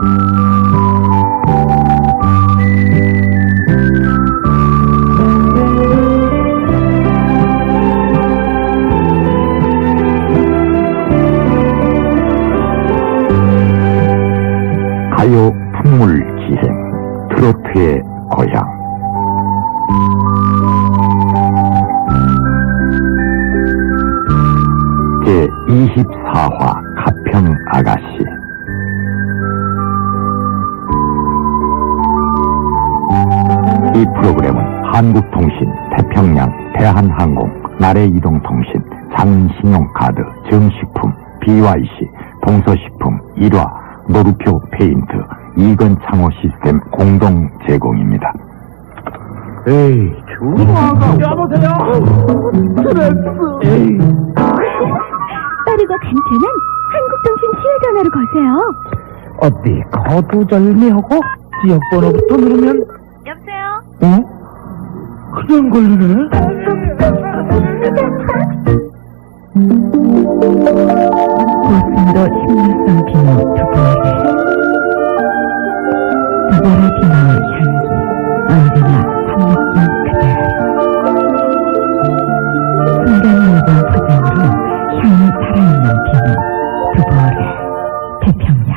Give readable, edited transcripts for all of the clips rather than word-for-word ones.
가요 풍물 기행 트로트의 고향. 제24화 가평 아가씨. 이 프로그램은 한국통신, 태평양, 대한항공, 나래이동통신, 장신용카드, 정식품, BYC, 동서식품, 일화, 노루표 페인트, 이건창호 시스템 공동 제공입니다. 에이, 주화가 여보세요? 스트레스. 에이. 빠르고 간편한 한국통신 시외전화로 거세요. 어디 거두절미하고 지역번호부터 누르면. 여보세요? 어? 그냥 걸리네? 고순도 식물성 비누 두벌의 비누의 향기 언제나 삼육김 그대로 순간모든 포장으로 향이 살아있는 비누 두벌의 태평양.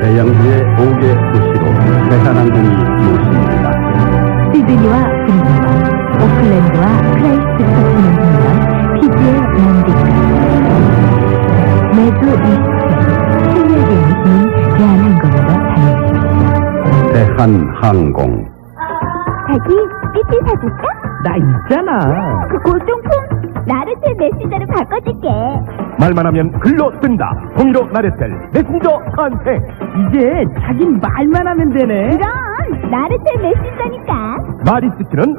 대양주의 5개 도시로 대한항공이 모십니다. 시드니와 브리즈번, 오클랜드와 크라이스트처치는 물론 피지의 랜딩까지 매주 20회 실력의 무시인 대한항공으로 다녀오십시오. 대한항공. 자기 삐삐 사줄까? 나 있잖아. 그 고정품 나르텔 메신저로 바꿔줄게. 말만 하면 글로 뜬다. 통일호 나레텔 메신저 탄생. 이제 자긴 말만 하면 되네. 그럼 나르텔 메신저니까. 말이 지키는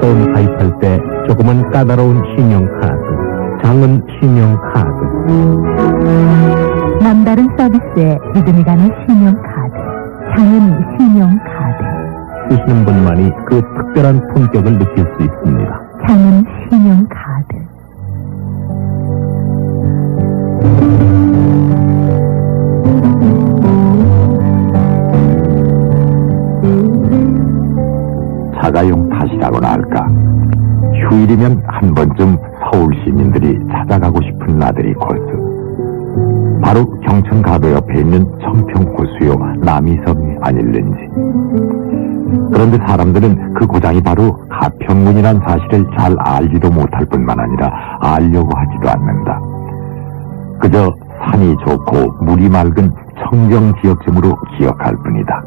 처음 가입할 때 조금은 까다로운 신용카드, 작은 신용카드. 남다른 서비스에 믿음이 가는 신용카드, 작은 신용카드, 쓰시는 분만이 그 특별한 품격을 느낄 수 있습니다. 작은 신용카드. 자가용 탓이라고나 할까. 휴일이면 한 번쯤 서울 시민들이 찾아가고 싶은 나들이 코스. 바로 경천가도 옆에 있는 청평호수요 남이섬이 아닐는지. 그런데 사람들은 그 고장이 바로 가평군이란 사실을 잘 알지도 못할 뿐만 아니라 알려고 하지도 않는다. 그저 산이 좋고 물이 맑은 청정지역쯤으로 기억할 뿐이다.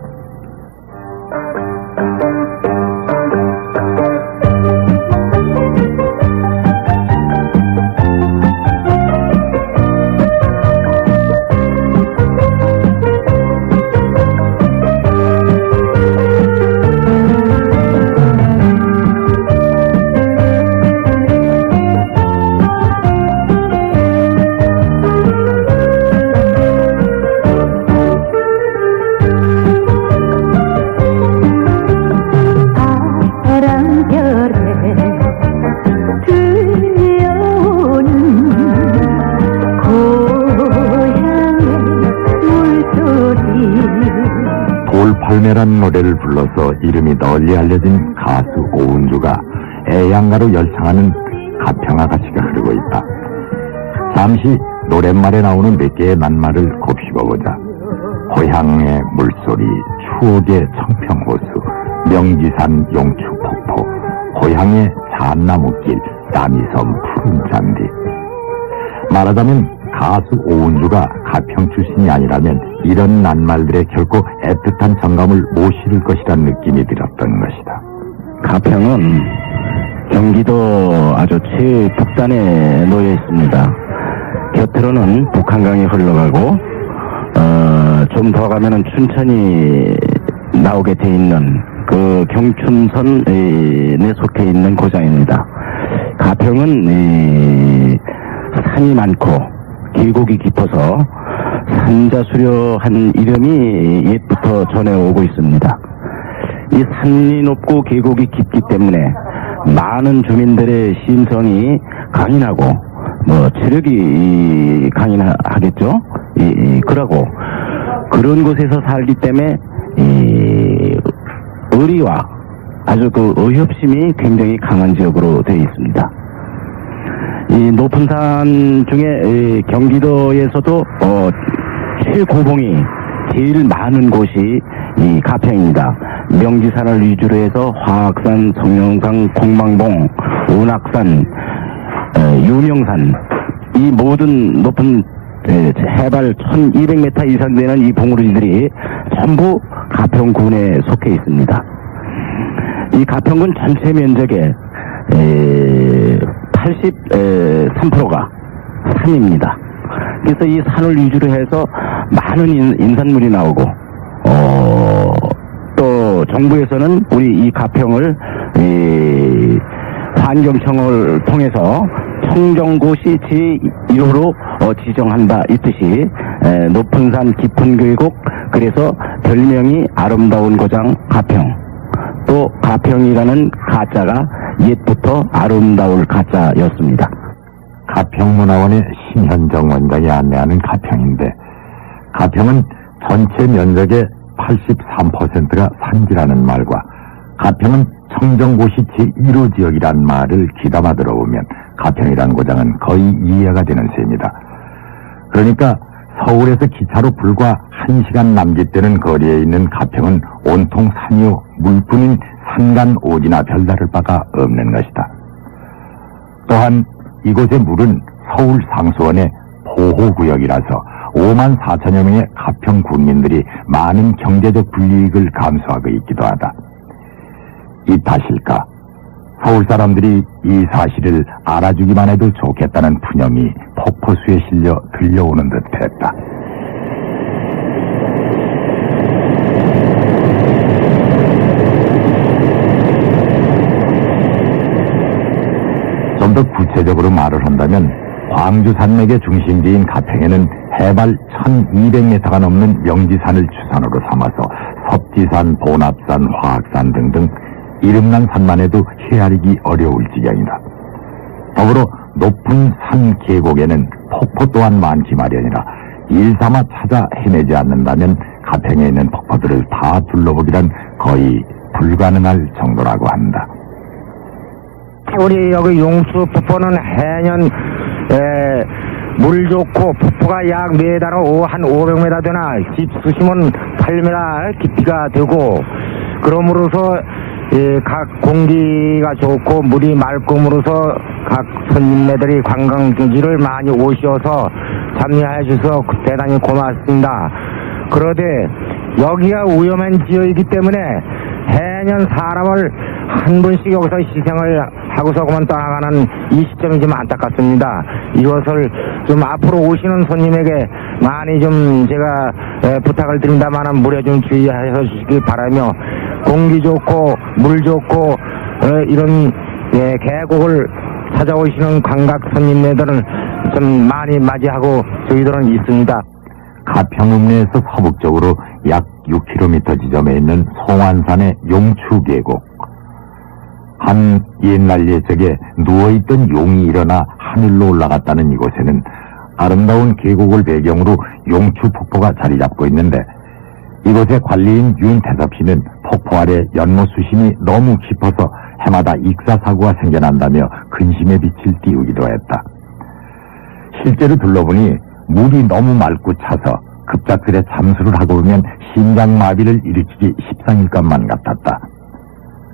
돌팔매란 노래를 불러서 이름이 널리 알려진 가수 오은주가 애양가로 열창하는 가평아가씨가 흐르고 있다. 잠시 노랫말에 나오는 몇 개의 낱말을 곱씹어보자. 고향의 물소리, 추억의 청평호수, 명지산 용추폭포, 고향의 잣나무길, 남이섬 푸른 잔디. 말하자면 가수 오은주가 가평 출신이 아니라면 이런 낱말들에 결코 애틋한 정감을 못 실을 것이란 느낌이 들었던 것이다. 가평은 경기도 아주 최북단에 놓여 있습니다. 곁으로는 북한강이 흘러가고 좀 더 가면은 춘천이 나오게 돼 있는 그 경춘선에 속해 있는 고장입니다. 가평은 산이 많고 계곡이 깊어서 산자수려한 이름이 옛부터 전해오고 있습니다. 이 산이 높고 계곡이 깊기 때문에 많은 주민들의 심성이 강인하고 체력이 강인하겠죠. 그러고 그런 곳에서 살기 때문에 의리와 아주 그 의협심이 굉장히 강한 지역으로 되어 있습니다. 이 높은 산 중에 경기도에서도 최고봉이 제일 많은 곳이 이 가평입니다. 명지산을 위주로 해서 화학산, 성룡산, 공망봉, 운악산, 유명산, 이 모든 높은 해발 1200m 이상 되는 이 봉우리들이 전부 가평군에 속해 있습니다. 이 가평군 전체 면적의 83%가 산입니다. 그래서 이 산을 위주로 해서 많은 인산물이 나오고 또 정부에서는 우리 이 가평을 환경청을 통해서 청정고시 제1호로 지정한 바 있듯이 높은 산 깊은 계곡, 그래서 별명이 아름다운 고장 가평, 또 가평이라는 가짜가 옛부터 아름다울 가짜였습니다. 가평문화원의 신현정 원장이 안내하는 가평인데, 가평은 전체 면적의 83%가 산지라는 말과 가평은 청정고시 제1호 지역이란 말을 귀담아 들어보면 가평이란 고장은 거의 이해가 되는 셈이다. 그러니까 서울에서 기차로 불과 1시간 남짓되는 거리에 있는 가평은 온통 산이요 물뿐인 산간 오지나 별다를 바가 없는 것이다. 또한 이곳의 물은 서울 상수원의 보호구역이라서 5만 4천여 명의 가평 군민들이 많은 경제적 불이익을 감수하고 있기도 하다. 이 탓일까? 서울 사람들이 이 사실을 알아주기만 해도 좋겠다는 푸념이 폭포수에 실려 들려오는 듯했다. 좀 더 구체적으로 말을 한다면 광주 산맥의 중심지인 가평에는 해발 1200m가 넘는 명지산을 주산으로 삼아서 섭지산, 본합산, 화학산 등등 이름난 산만 해도 헤아리기 어려울 지경이다. 더불어 높은 산 계곡에는 폭포 또한 많기 마련이라 일삼아 찾아 헤매지 않는다면 가평에 있는 폭포들을 다 둘러보기란 거의 불가능할 정도라고 한다. 우리 여기 용수폭포는 해년 물 좋고 폭포가 약 메다로 한 500m 되나 집 수심은 8m 깊이가 되고, 그러므로서 각 공기가 좋고 물이 맑음으로써 각 손님네들이 관광지를 많이 오셔서 참여해 주셔서 대단히 고맙습니다. 그런데 여기가 위험한 지역이기 때문에 해년 사람을 한 분씩 여기서 희생을 하고서 그만 떠나가는 이 시점이 좀 안타깝습니다. 이것을 좀 앞으로 오시는 손님에게 많이 좀 제가 부탁을 드린다마는 물에 좀 주의해서 주시기 바라며, 공기 좋고 물 좋고 이런 계곡을 찾아오시는 관광 손님들은 좀 많이 맞이하고 저희들은 있습니다. 가평읍내에서 서북쪽으로 약 6km 지점에 있는 송환산의 용추계곡. 한 옛날 옛적에 누워있던 용이 일어나 하늘로 올라갔다는 이곳에는 아름다운 계곡을 배경으로 용추폭포가 자리 잡고 있는데, 이곳의 관리인 윤태섭 씨는 폭포 아래 연못 수심이 너무 깊어서 해마다 익사사고가 생겨난다며 근심의 빛을 띄우기도 했다. 실제로 둘러보니 물이 너무 맑고 차서 급작스레 잠수를 하고 오면 심장마비를 일으키기 십상일 것만 같았다.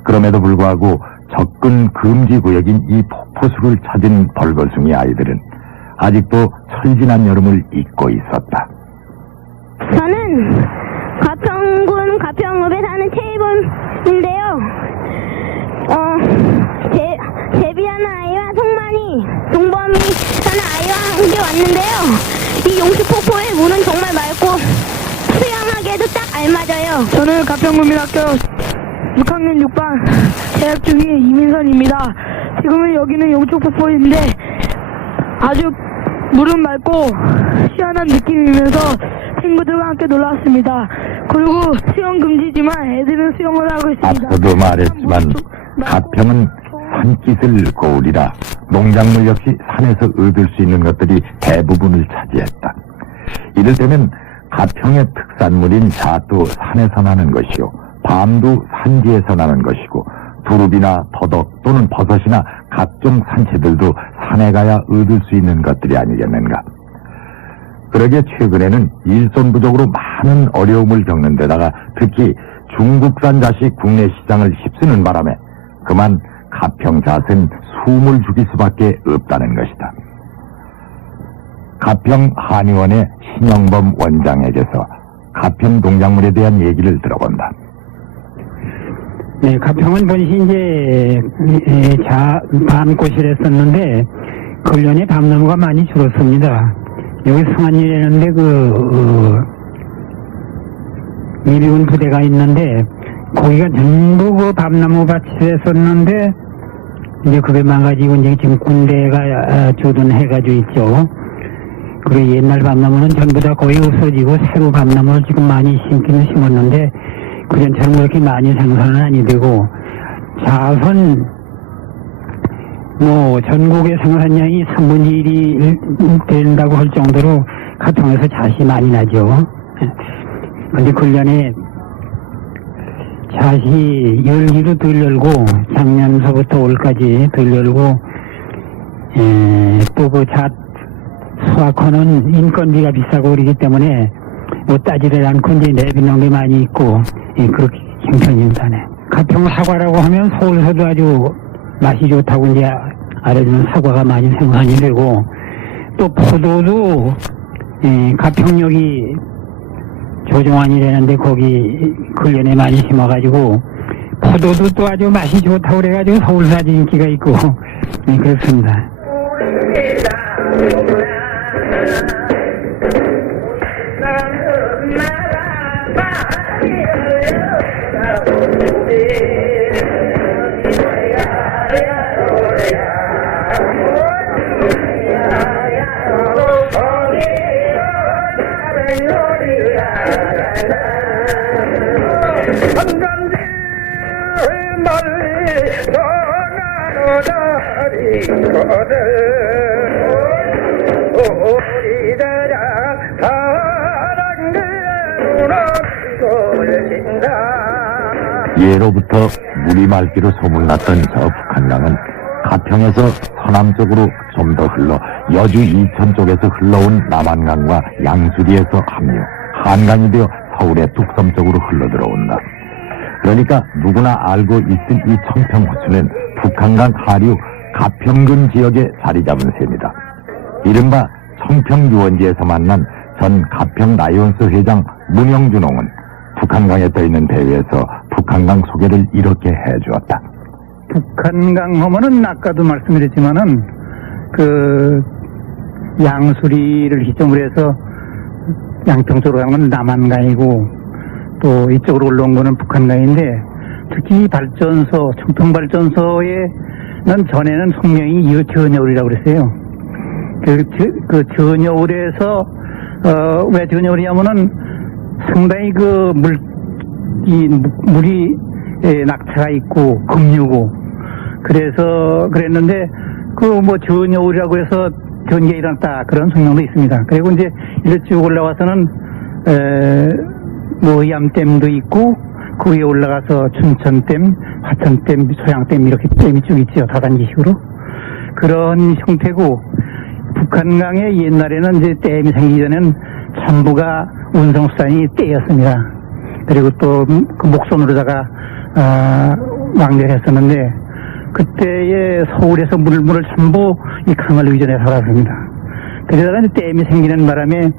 그럼에도 불구하고 접근 금지 구역인 이 폭포수를 찾은 벌거숭이 아이들은 아직도 철진한 여름을 잊고 있었다. 저는 가평군 가평읍에 사는 최이범인데요. 데뷔하는 아이와 송만이, 동범이라는 아이와 함께 왔는데요. 이 용수폭포의 물은 정말 맑고 수영하기에도 딱 알맞아요. 저는 가평국민학교 6학년 6반 재학 중인 이민선입니다. 지금은 여기는 용추폭포인데 아주 물은 맑고 시원한 느낌이면서 친구들과 함께 놀았습니다. 그리고 수영 금지지만 애들은 수영을 하고 있습니다. 앞서도 말했지만 가평은 산기슭 고을이라 농작물 역시 산에서 얻을 수 있는 것들이 대부분을 차지했다. 이를테면 가평의 특산물인 잣도 산에서 나는 것이요, 밤도 산지에서 나는 것이고, 두릅이나 더덕 또는 버섯이나 각종 산채들도 산에 가야 얻을 수 있는 것들이 아니겠는가. 그러게 최근에는 일손 부족으로 많은 어려움을 겪는 데다가 특히 중국산 잣이 국내 시장을 휩쓰는 바람에 그만 가평 잣은 숨을 죽일 수밖에 없다는 것이다. 가평 한의원의 신영범 원장에게서 가평 농작물에 대한 얘기를 들어본다. 네, 가평은 본시 이제 밤꽃이랬었는데 근련에 밤나무가 많이 줄었습니다. 여기 성안리라는데 미비군 부대가 있는데 거기가 전부 그 밤나무 밭이었었는데 이제 그게 망가지고 이제 지금 군대가 주둔해가지고 있죠. 그리고 옛날 밤나무는 전부 다 거의 없어지고 새로 밤나무를 지금 많이 심기는 심었는데 그전처럼 그렇게 많이 생산은 아니 되고 잣은 뭐 전국의 생산량이 3분의 1이 된다고 할 정도로 가평에서 잣이 많이 나죠. 근데 근련에 잣이 열기로 덜 열고 작년서부터 올까지 덜 열고 또 그 잣 수확하는 인건비가 비싸고 그러기 때문에 뭐 따지를 않고 이제 내비놓은 게 많이 있고 그렇게 형편입니다. 네. 가평 사과라고 하면 서울서도 아주 맛이 좋다고 이제 알아주는 사과가 많이 생산이 되고 또 포도도 가평역이 조정안이라는데 거기 근련에 많이 심어가지고 포도도 또 아주 맛이 좋다고 그래가지고 서울서 아주 인기가 있고 그렇습니다. 예로부터 물이 맑기로 소문났던 저 북한강은 가평에서 서남쪽으로 좀 더 흘러 여주 이천 쪽에서 흘러온 남한강과 양수리에서 합류, 한강이 되어 서울의 뚝섬 쪽으로 흘러들어온다. 그러니까 누구나 알고 있을 이 청평호수는 북한강 하류 가평군 지역에 자리 잡은 셈이다. 이른바 청평유원지에서 만난 전 가평 라이온스 회장 문영준홍은 북한강에 떠있는 대회에서 북한강 소개를 이렇게 해주었다. 북한강 하면은 아까도 말씀드렸지만은 그 양수리를 기점으로 해서 양평 쪽으로 가는 건 남한강이고 또 이쪽으로 올라온 거는 북한강인데 특히 발전소, 청평발전소에는 전에는 성명이 전여울이라고 그랬어요. 그 전여울에서 왜 전여울이냐면은 상당히 그 물이 낙차가 있고 급류고 그래서 그랬는데 그 뭐 전여울이라고 해서 전기가 일어났다 그런 성명도 있습니다. 그리고 이제 이렇게 쭉 올라와서는 뭐 의암댐도 있고 그 위에 올라가서 춘천댐, 화천댐, 소양댐 이렇게 댐이 쭉 있죠. 다단지식으로 그런 형태고 북한강에 옛날에는 이제 댐이 생기기 전에는 전부가 운송수단이 떼였습니다. 그리고 또 그 목선으로다가 왕래했었는데 그때에 서울에서 물을 전부 이 강을 의존해 살았습니다. 그러다가 이제 댐이 생기는 바람에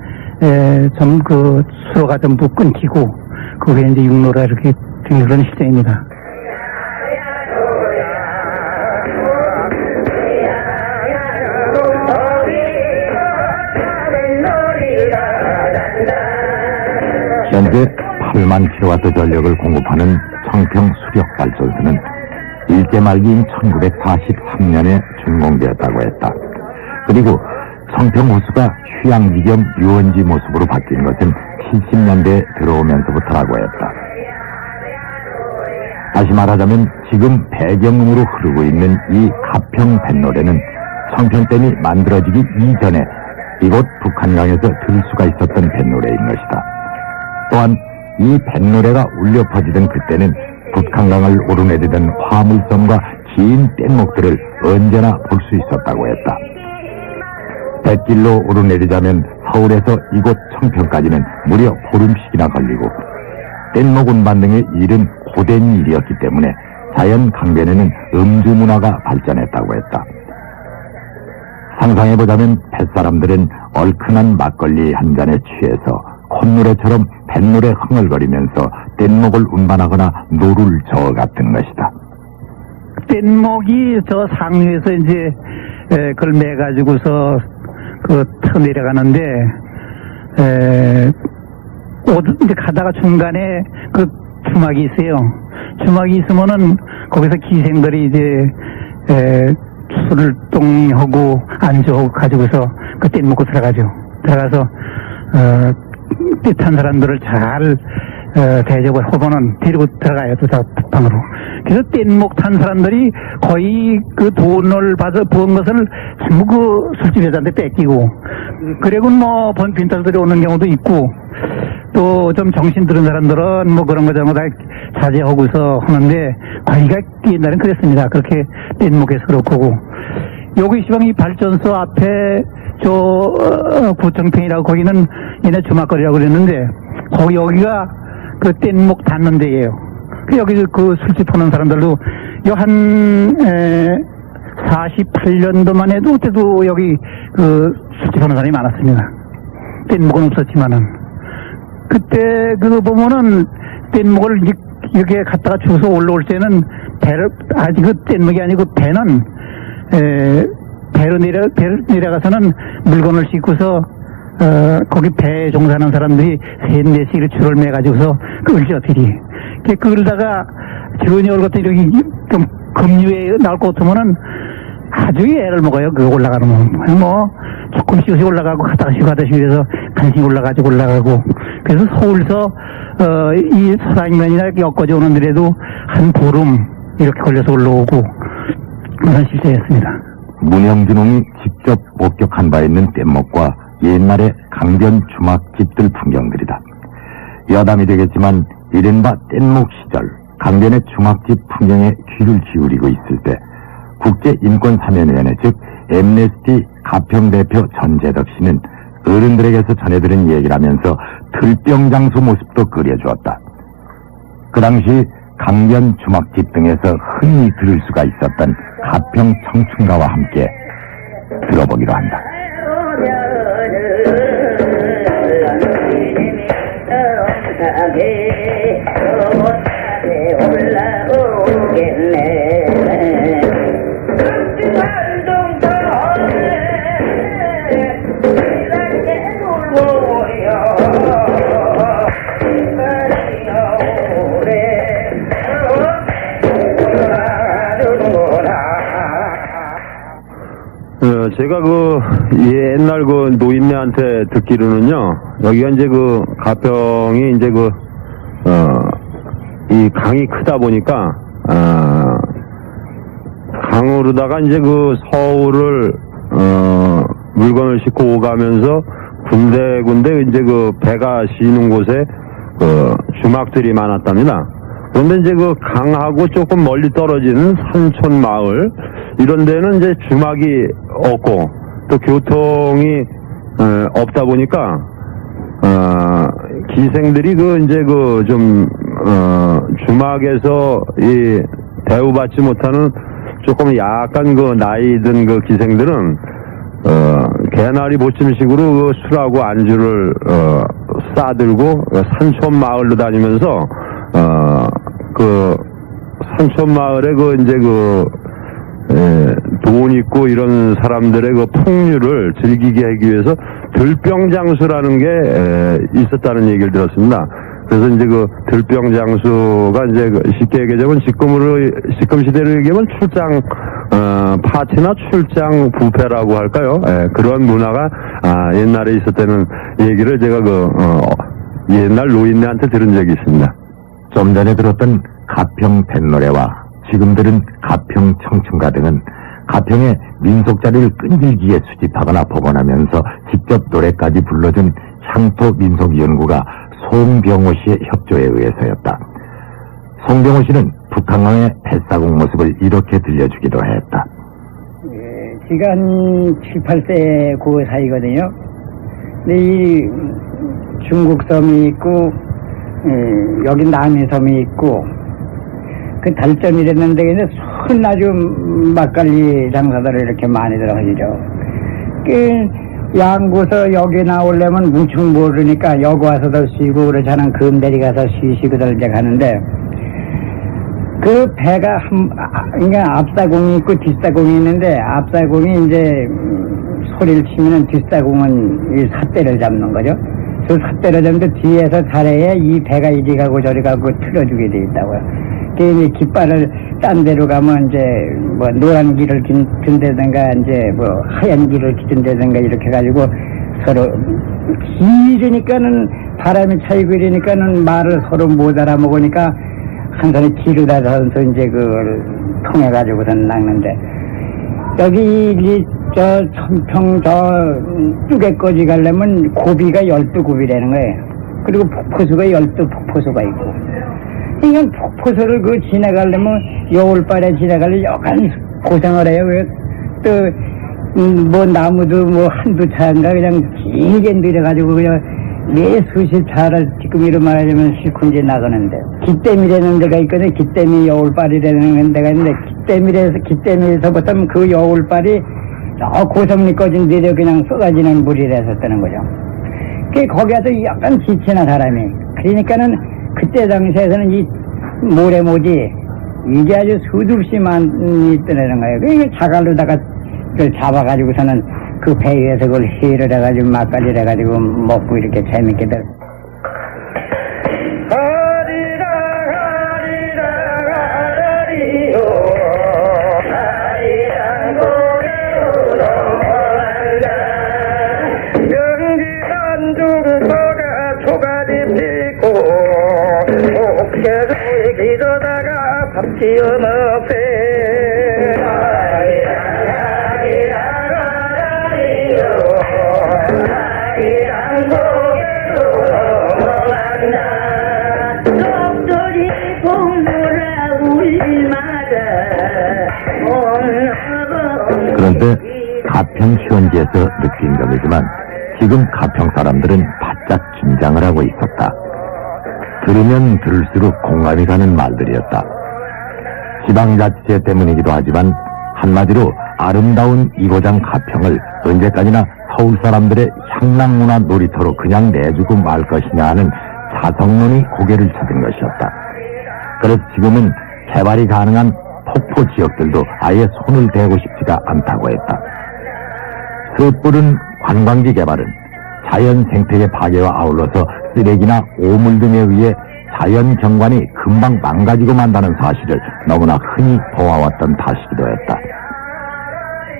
좀 그 수로가 전부 끊기고 그 후에 이제 육로가 이렇게 된 그런 실정입니다. 현재 8만 킬로와트 전력을 공급하는 청평 수력발전소는 일제 말기인 1943년에 준공되었다고 했다. 그리고 청평호수가 휴양지 겸 유원지 모습으로 바뀐 것은 70년대에 들어오면서부터라고 했다. 다시 말하자면 지금 배경음으로 흐르고 있는 이 가평 뱃노래는 청평댐이 만들어지기 이전에 이곳 북한강에서 들을 수가 있었던 뱃노래인 것이다. 또한 이 뱃노래가 울려 퍼지던 그때는 북한강을 오르내리던 화물선과 긴 뗏목들을 언제나 볼 수 있었다고 했다. 뱃길로 오르내리자면 서울에서 이곳 청평까지는 무려 보름씩이나 걸리고 뗏목 운반 등의 일은 고된 일이었기 때문에 자연 강변에는 음주 문화가 발전했다고 했다. 상상해보자면 뱃사람들은 얼큰한 막걸리 한 잔에 취해서 콧노래처럼 뱃노래 흥얼거리면서 뗏목을 운반하거나 노를 저어갔던 것이다. 뗏목이 저 상류에서 이제 그걸 매가지고서 터 내려가는데 이제 가다가 중간에 그 주막이 있어요. 주막이 있으면은 거기서 기생들이 이제 술을 똥하고 안주하고 가지고서 그 뗏목고 들어가죠. 들어가서 뜻한 사람들을 잘 대접을 하고는 데리고 들어가요. 또 북방으로. 그래서 뗏목 탄 사람들이 거의 그 돈을 받아 부은 것을 전부 그 술집 여자한테 뺏기고, 그리고 뭐 빈털들이 오는 경우도 있고, 또 좀 정신 들은 사람들은 뭐 그런 거 저런 거 다 자제하고서 하는데, 거의가 옛날엔 그랬습니다. 그렇게 뗏목에서 그렇고. 여기 시방이 발전소 앞에 구청평이라고 거기는 얘네 주막거리라고 그랬는데, 여기가 그 뗏목 닿는 데예요. 여기 그 술집 하는 사람들도 한 48년도만 해도 그때도 여기 그 술집 하는 사람이 많았습니다. 뗏목은 없었지만은 그때 그거 보면은 뗏목을 이렇게 갖다가 주워서 올라올 때는 배를 아직 그 뗏목이 아니고 배는 배로 내려가서는 물건을 싣고서 거기 배에 종사하는 사람들이 셋, 넷씩 줄을 매가지고서 끌죠, 들이. 끌다가 지원이 올 것도 이렇게 좀 급류에 나올 것 같으면은 아주 애를 먹어요, 그거 올라가는 거. 뭐, 조금씩 올라가고, 가다씩 해서 간신히 올라가고. 그래서 서울서, 이 서랑면이나 엮어져 오는데도 한 보름 이렇게 걸려서 올라오고, 그런 실제였습니다. 문영준홍이 직접 목격한 바 있는 뗏목과 옛날의 강변 주막집들 풍경들이다. 여담이 되겠지만 이른바 뗏목 시절 강변의 주막집 풍경에 귀를 기울이고 있을 때 국제인권사면위원회 즉 엠네스티 가평 대표 전재덕 씨는 어른들에게서 전해들은 얘기를 하면서 들병장수 모습도 그려주었다. 그 당시 강변 주막집 등에서 흔히 들을 수가 있었던 가평 청춘가와 함께 들어보기로 한다. 제가 옛날 노인네한테 듣기로는요, 여기가 이제 가평이 이제 이 강이 크다 보니까, 강으로다가 이제 서울을, 물건을 싣고 오가면서 군데군데 이제 배가 쉬는 곳에 주막들이 많았답니다. 그런데 이제 강하고 조금 멀리 떨어진 산촌 마을, 이런 데는 이제 주막이 없고, 또 교통이, 없다 보니까, 기생들이 주막에서 대우받지 못하는 조금 약간 나이 든 기생들은, 개나리 보침식으로 술하고 안주를, 싸들고 산촌 마을로 다니면서, 산촌 마을에 돈 있고 이런 사람들의 풍류를 즐기게 하기 위해서 들병장수라는 게 있었다는 얘기를 들었습니다. 그래서 이제 들병장수가 이제 쉽게 얘기하자면 지금 시대로 얘기하면 출장, 파티나 출장 부페라고 할까요? 그런 문화가, 옛날에 있었다는 얘기를 제가 옛날 노인네한테 들은 적이 있습니다. 좀 전에 들었던 가평 뱃노래와 지금들은 가평 청춘가 등은 가평의 민속자리를 끈질기게 수집하거나 복원하면서 직접 노래까지 불러준 향토 민속연구가 송병호 씨의 협조에 의해서였다. 송병호 씨는 북한강의 뱃사공 모습을 이렇게 들려주기도 했다. 지가 한 7, 8세 그 사이거든요. 근데 이 중국 섬이 있고, 여기 남해 섬이 있고, 그 달점이랬는데, 손 아주 막걸리 장사들을 이렇게 많이들 하시죠. 그, 양구서 여기 나오려면 무충 모르니까 여기 와서도 쉬고 그러잖아. 금대리 가서 쉬시고들 이제 가는데, 그 배가 그러니까 앞사공이 있고 뒷사공이 있는데 앞사공이 이제 소리를 치면은 뒷사공은 이 삿대를 잡는 거죠. 그 삿대를 잡는데 뒤에서 자리에 이 배가 이리 가고 저리 가고 틀어주게 돼 있다고요. 그 이제 깃발을 딴 데로 가면 이제 뭐 노란 길을 든다든가 이제 뭐 하얀 길을 든다든가 이렇게 가지고 서로 길으니까는 바람이 차이고 이러니까는 말을 서로 못 알아먹으니까 한 손에 기르다 서서 이제 그걸 통해가지고선 낚는데, 여기 저 천평 저 뚝에까지 가려면 고비가 12고비라는 거예요. 그리고 폭포수가 12폭포수가 있고. 그러니까 폭포수를 그 지나가려면 겨울바래 지나가려면 여간 고생을 해요. 왜 또, 뭐 나무도 뭐 한두 차인가 그냥 길게 늘어가지고 그냥 네 수십 차를 지금 이런 말하자면 실컷 나가는데, 기댐이라는 데가 있거든요. 기댐이 여울발이라는 데가 있는데, 기댐에서부터 그 여울발이 저 고성리까지 내려 그냥 쏟아지는 물이랬었다는 거죠. 거기 가서 약간 지치나 사람이. 그러니까는 그때 당시에서는 이 모래모지 이게 아주 수도 없이 많이 있더라는 거예요. 그러니까 자갈로다가 그걸 잡아가지고서는 그 배 위에서 그걸 회를 해가지고 막까지 해가지고 먹고 이렇게 재밌게들. 그런데 가평 시원지에서 느낀 점이지만 지금 가평 사람들은 바짝 긴장을 하고 있었다. 들으면 들을수록 공감이 가는 말들이었다. 지방자치제 때문이기도 하지만 한마디로 아름다운 이고장 가평을 언제까지나 서울 사람들의 향락문화 놀이터로 그냥 내주고 말 것이냐 하는 자성론이 고개를 쳐든 것이었다. 그래서 지금은 개발이 가능한 폭포 지역들도 아예 손을 대고 싶지가 않다고 했다. 섣부른 관광지 개발은 자연 생태계 파괴와 아울러서 쓰레기나 오물 등에 의해 자연 경관이 금방 망가지고 만다는 사실을 너무나 흔히 보아왔던 탓이기도 했다.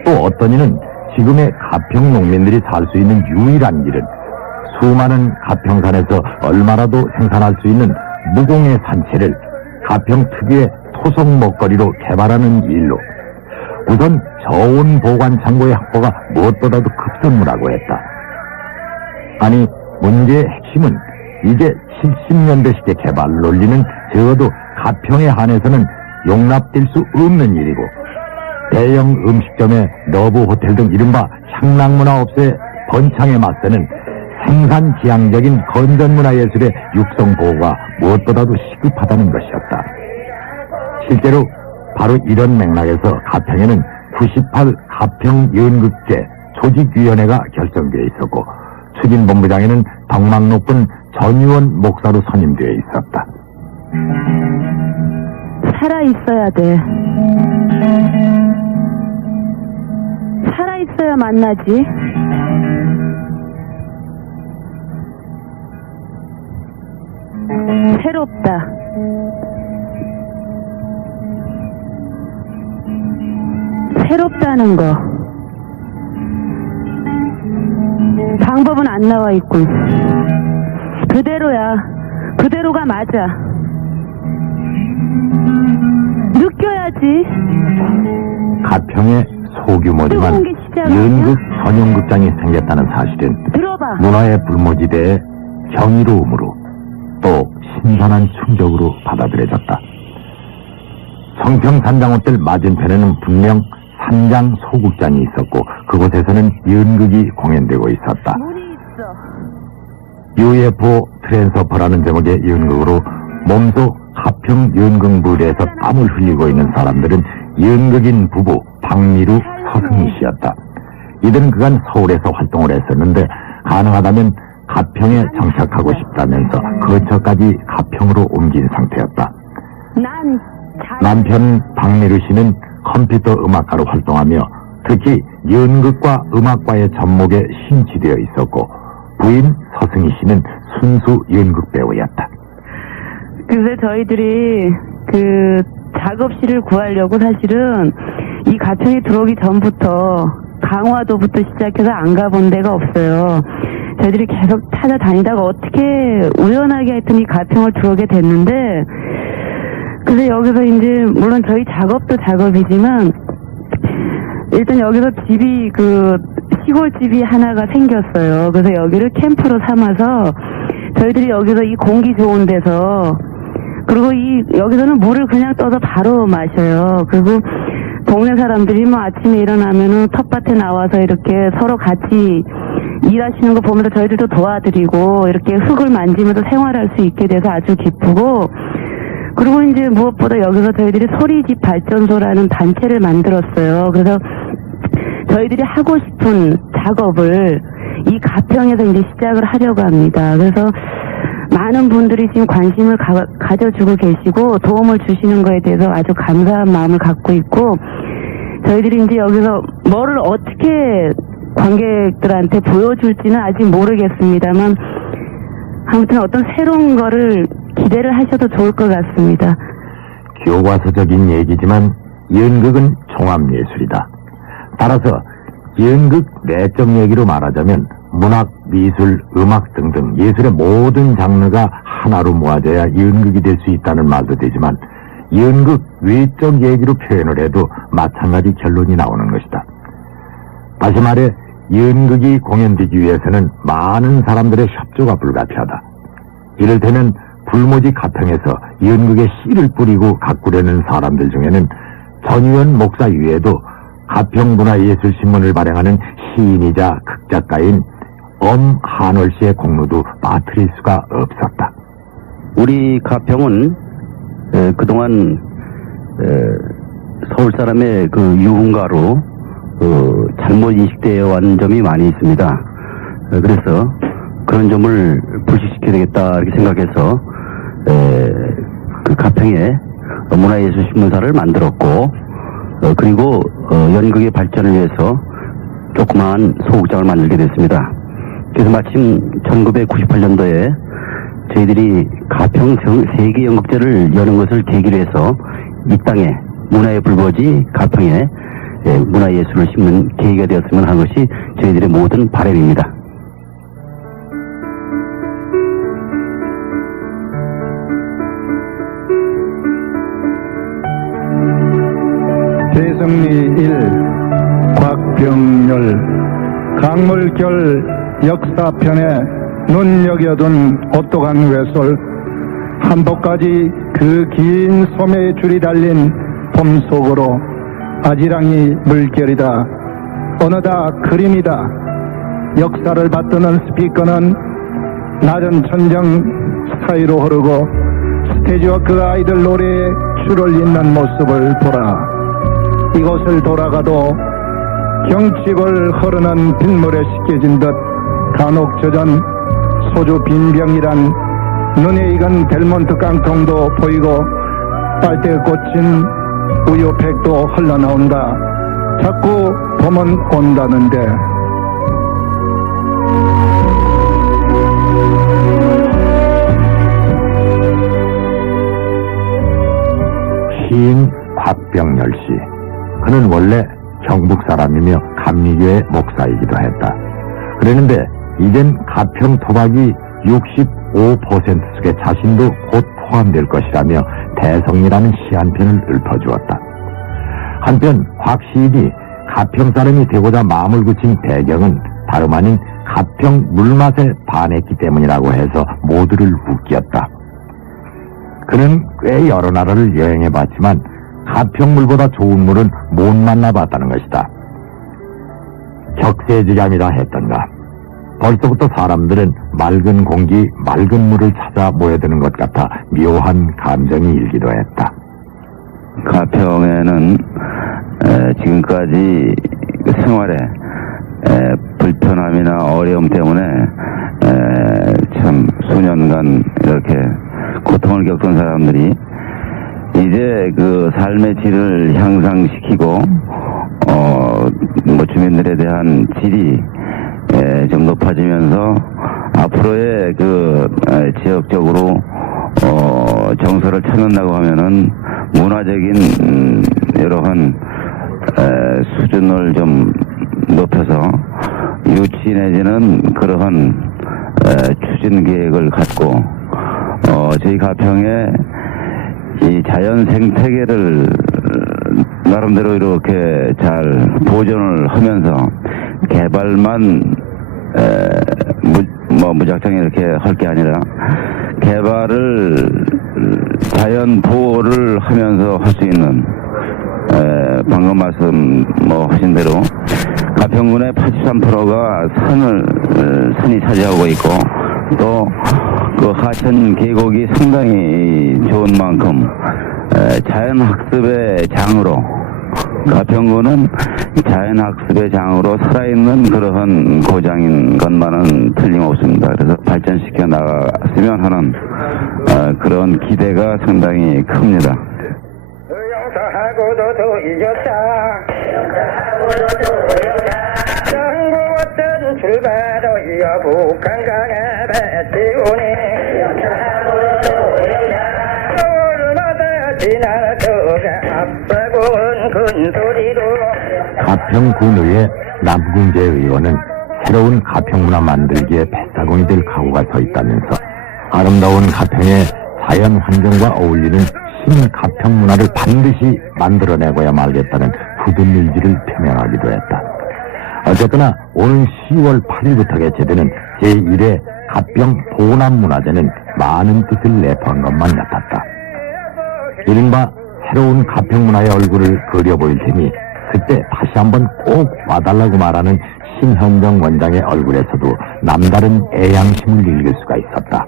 또 어떤 이는 지금의 가평 농민들이 살 수 있는 유일한 길은 수많은 가평산에서 얼마라도 생산할 수 있는 무공의 산채를 가평 특유의 토속 먹거리로 개발하는 일로 우선 저온 보관 창고의 확보가 무엇보다도 급선무라고 했다. 아니, 문제의 핵심은 이제 70년대식의 개발 논리는 적어도 가평에 한해서는 용납될 수 없는 일이고, 대형 음식점의 너브 호텔 등 이른바 향락문화업소의 번창에 맞서는 생산지향적인 건전문화예술의 육성보호가 무엇보다도 시급하다는 것이었다. 실제로 바로 이런 맥락에서 가평에는 98 가평연극제 조직위원회가 결성되어 있었고, 추진본부장에는 덕망 높은 전유원 목사로 선임되어 있었다. 살아있어야 돼. 살아있어야 만나지. 새롭다. 새롭다는 거. 방법은 안 나와 있군. 그대로야. 그대로가 맞아. 바뀌어야지. 가평에 소규모지만 뜨거운 게 시작 아니야? 연극 전용극장이 생겼다는 사실은 들어봐. 문화의 불모지대의 경이로움으로 또 신선한 충격으로 받아들여졌다. 성평 산장호텔 맞은편에는 분명 산장 소극장이 있었고 그곳에서는 연극이 공연되고 있었다. 물이 있어. UFO 트랜스퍼라는 제목의 연극으로 몸소 가평 연극무대에서 땀을 흘리고 있는 사람들은 연극인 부부 박미루, 서승희 씨였다. 이들은 그간 서울에서 활동을 했었는데 가능하다면 가평에 정착하고 싶다면서 거처까지 가평으로 옮긴 상태였다. 난 남편 박미루 씨는 컴퓨터 음악가로 활동하며 특히 연극과 음악과의 접목에 심취되어 있었고 부인 서승희 씨는 순수 연극 배우였다. 그래서 저희들이 그 작업실을 구하려고 사실은 이 가평에 들어오기 전부터 강화도부터 시작해서 안 가본 데가 없어요. 저희들이 계속 찾아다니다가 어떻게 우연하게 하여튼 이 가평을 들어오게 됐는데 그래서 여기서 이제 물론 저희 작업도 작업이지만 일단 여기서 집이 그 시골집이 하나가 생겼어요. 그래서 여기를 캠프로 삼아서 저희들이 여기서 이 공기 좋은 데서 그리고 여기서는 물을 그냥 떠서 바로 마셔요. 그리고 동네 사람들이 뭐 아침에 일어나면은 텃밭에 나와서 이렇게 서로 같이 일하시는 거 보면서 저희들도 도와드리고 이렇게 흙을 만지면서 생활할 수 있게 돼서 아주 기쁘고 그리고 이제 무엇보다 여기서 저희들이 소리집 발전소라는 단체를 만들었어요. 그래서 저희들이 하고 싶은 작업을 이 가평에서 이제 시작을 하려고 합니다. 그래서 많은 분들이 지금 관심을 가져주고 계시고 도움을 주시는 거에 대해서 아주 감사한 마음을 갖고 있고 저희들이 이제 여기서 뭐를 어떻게 관객들한테 보여줄지는 아직 모르겠습니다만 아무튼 어떤 새로운 거를 기대를 하셔도 좋을 것 같습니다. 교과서적인 얘기지만 연극은 종합예술이다. 따라서 연극 내적 얘기로 말하자면 문학, 미술, 음악 등등 예술의 모든 장르가 하나로 모아져야 연극이 될 수 있다는 말도 되지만 연극 외적 얘기로 표현을 해도 마찬가지 결론이 나오는 것이다. 다시 말해 연극이 공연되기 위해서는 많은 사람들의 협조가 불가피하다. 이를테면 불모지 가평에서 연극에 씨를 뿌리고 가꾸려는 사람들 중에는 전유현 목사 외에도 가평문화예술신문을 발행하는 시인이자 극작가인 엄한월 씨의 공로도 빠뜨릴 수가 없었다. 우리 가평은 그동안 서울 사람의 그 유흥가로 잘못 인식되어 왔는 점이 많이 있습니다. 그래서 그런 점을 불식시켜야 되겠다 이렇게 생각해서 그 가평에 문화예술신문사를 만들었고 그리고 연극의 발전을 위해서 조그마한 소극장을 만들게 됐습니다. 그래서 마침 1998년도에 저희들이 가평 세계연극제를 여는 것을 계기로 해서 이 땅에 문화의 불거지 가평에 문화예술을 심는 계기가 되었으면 하는 것이 저희들의 모든 바람입니다. 대성리 1 곽병열 강물결 역사편에 눈여겨둔 오똑한 외솔 한복까지 그 긴 소매의 줄이 달린 봄 속으로 아지랑이 물결이다. 어느다 그림이다. 역사를 받드는 스피커는 낮은 천정 사이로 흐르고 스테이지와 그 아이들 노래에 줄을 잇는 모습을 보라. 이곳을 돌아가도 경칩을 흐르는 빗물에 씻겨진 듯 간혹 젖은 소주 빈병이란 눈에 익은 델몬트 깡통도 보이고 빨대에 꽂힌 우유팩도 흘러나온다. 자꾸 봄은 온다는데 시인 곽병열 씨. 그는 원래 경북 사람이며 감리교의 목사이기도 했다. 그랬는데 이젠 가평 토박이 65% 속에 자신도 곧 포함될 것이라며 대성리라는 시 한 편을 읊어주었다. 한편 확 시인이 가평 사람이 되고자 마음을 굳힌 배경은 다름 아닌 가평 물맛에 반했기 때문이라고 해서 모두를 웃겼다. 그는 꽤 여러 나라를 여행해봤지만 가평물보다 좋은 물은 못 만나봤다는 것이다. 격세지감이라 했던가. 벌써부터 사람들은 맑은 공기, 맑은 물을 찾아 모여드는 것 같아 묘한 감정이 일기도 했다. 가평에는 지금까지 생활에 불편함이나 어려움 때문에 참 수년간 이렇게 고통을 겪은 사람들이 이제 그 삶의 질을 향상시키고 뭐 주민들에 대한 질이 좀 높아지면서 앞으로의 그 지역적으로 정서를 찾는다고 하면은 문화적인 여러한 수준을 좀 높여서 유치 내지는 그러한 추진 계획을 갖고 저희 가평에 이 자연 생태계를 나름대로 이렇게 잘 보존을 하면서 개발만 무작정 이렇게 할 게 아니라 개발을 자연 보호를 하면서 할 수 있는 방금 말씀 하신 대로 가평군의 83%가 산이 차지하고 있고 또 그 하천 계곡이 상당히 좋은 만큼 자연학습의 장으로 가평군은 자연학습의 장으로 살아있는 그러한 고장인 것만은 틀림없습니다. 그래서 발전시켜 나갔으면 하는 그런 기대가 상당히 큽니다. 의용사하고도 이겼다. 전국 어떤 출발도 이어 북한강에 배치우니 서울마다 지날 적에 앞서군 큰 소리로. 가평군의회 남궁재 의원은 새로운 가평문화 만들기에 뱃사공이 될 각오가 서 있다면서 아름다운 가평의 자연 환경과 어울리는 신가평문화를 반드시 만들어내고야 말겠다는 굳은 의지를 표명하기도 했다. 어쨌거나 오는 10월 8일부터 개최되는 제1회 가평 보남문화제는 많은 뜻을 내포한 것만 같았다. 이른바 새로운 가평문화의 얼굴을 그려보일 테니 그때 다시 한번 꼭 와달라고 말하는 신현정 원장의 얼굴에서도 남다른 애양심을 읽을 수가 있었다.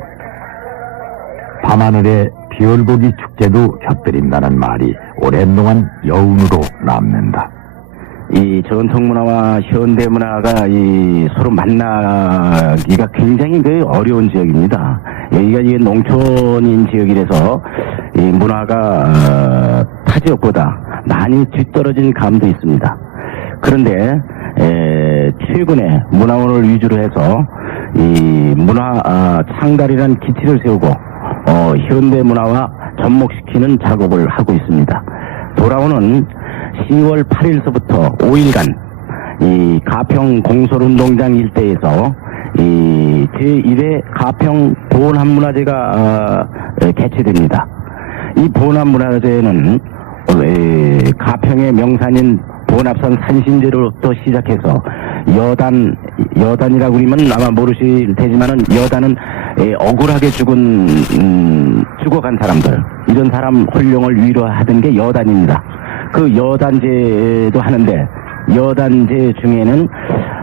밤하늘에 별보기 축제도 곁들인다는 말이 오랜 동안 여운으로 남는다. 이 전통문화와 현대문화가 서로 만나기가 굉장히 어려운 지역입니다. 여기가 이게 농촌인 지역이라서 이 문화가 타 지역보다 많이 뒤떨어진 감도 있습니다. 그런데 최근에 문화원을 위주로 해서 이 문화 창달이라는 기치를 세우고 현대문화와 접목시키는 작업을 하고 있습니다. 돌아오는 10월 8일서부터 5일간 이 가평 공설운동장 일대에서 이 제1회 가평 보남문화제가 개최됩니다. 이 보남문화제는 가평의 명산인 보납산 산신제로부터 시작해서 여단이라고 그러면 아마 모르실 테지만은 여단은 억울하게 죽어간 사람들, 이런 사람 홀령을 위로하던 게 여단입니다. 그 여단제도 하는데 여단제 중에는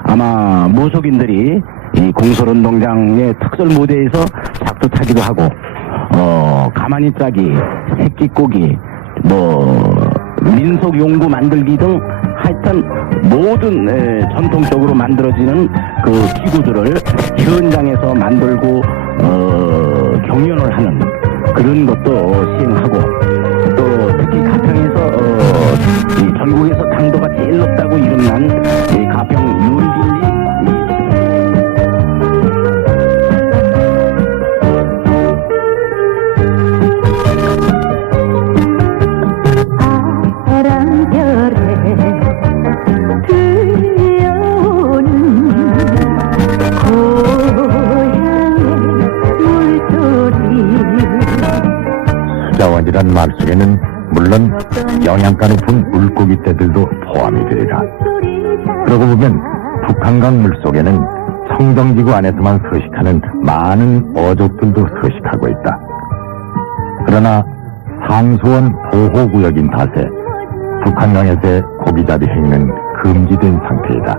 아마 무속인들이 이 공설운동장의 특설 무대에서 작두 타기도 하고 가만히 짜기, 새끼 꼬기, 민속 용구 만들기 등 하여튼 모든 전통적으로 만들어지는 그 기구들을 현장에서 만들고 경연을 하는 그런 것도 시행하고 또 특히 가평에서 이 전국에서 당도가 제일 높다고 이름난 이 가평 요리길이 문화재란 말 속에는 물론 영양가 높은 물고기 떼들도 포함이 되리라. 그러고 보면 북한강 물속에는 청정지구 안에서만 서식하는 많은 어족들도 서식하고 있다. 그러나 상수원 보호구역인 탓에 북한강에서의 고기잡이 행위는 금지된 상태이다.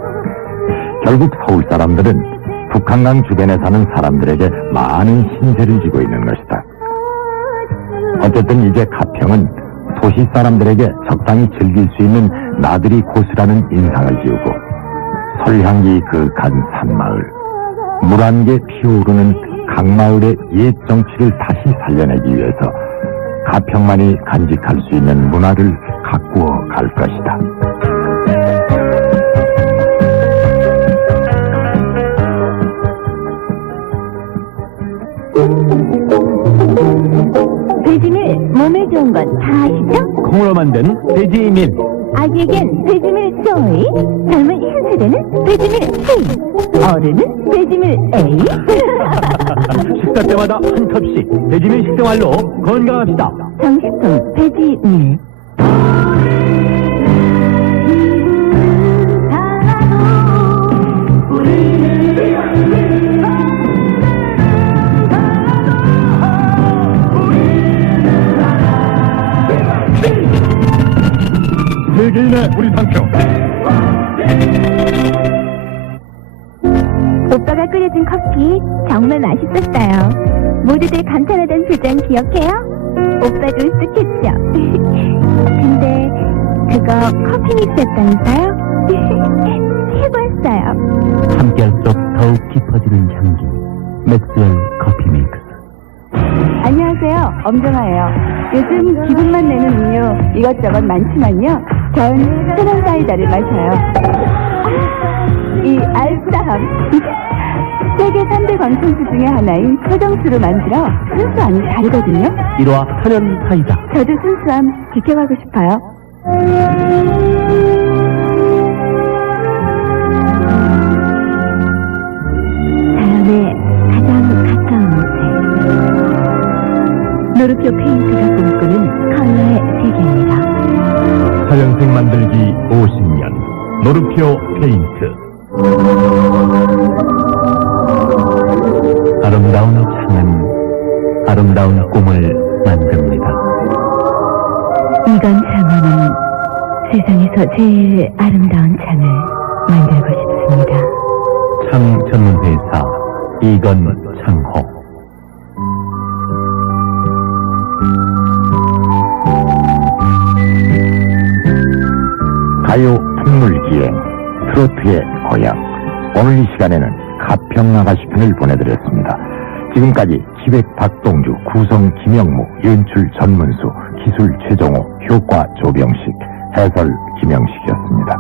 결국 서울 사람들은 북한강 주변에 사는 사람들에게 많은 신세를 지고 있는 것이다. 어쨌든 이제 가평은 도시 사람들에게 적당히 즐길 수 있는 나들이 곳이라는 인상을 지우고 설향기 그간 산마을, 물안개 피어오르는 강마을의 옛 정치를 다시 살려내기 위해서 가평만이 간직할 수 있는 문화를 가꾸어 갈 것이다. 돼지밀 몸에 좋은 건 다 아시죠? 콩으로 만든 돼지밀. 아기에겐 돼지밀 소이, 젊은 신세대는 돼지밀 C, 어른은 돼지밀 A. 식사 때마다 한 컵씩 돼지밀 식생활로 건강합시다. 정식품 돼지밀. 세계인의 우리 상표. 오빠가 끓여준 커피 정말 맛있었어요. 모두들 감탄하던 표정 기억해요? 오빠도 쓱했죠? 근데 그거 커피 믹스였다면서요? 최고였어요. 함께할수록 더욱 깊어지는 향기. 맥스웰 커피 믹스. 안녕하세요. 엄정아예요. 요즘 기분만 내는 음료 이것저것 많지만요. 전 천연 사이다를 마셔요. 이 알싸함. 세계 3대 광천수 중에 하나인 소정수로 만들어 순수함이 다르거든요. 1화 천연 사이다. 저도 순수함 지켜가고 싶어요. 사람의 가장 가까운 색. 노르표 페인트가 꿈꾸는 컬러의 세계입니다. 서양색 만들기 50년. 노르표 페인트. 아름다운 창은 아름다운 꿈을 만듭니다. 이건 창호는 세상에서 제일 아름다운 창을 만들고 싶습니다. 창 전문회사 이건 창호. 가요 풍물기행, 트로트의 고향. 오늘 이 시간에는 가평 아가씨 편을 보내드렸습니다. 지금까지 기획 박동주, 구성 김영무, 연출 전문수, 기술 최정호, 효과 조병식, 해설 김영식이었습니다.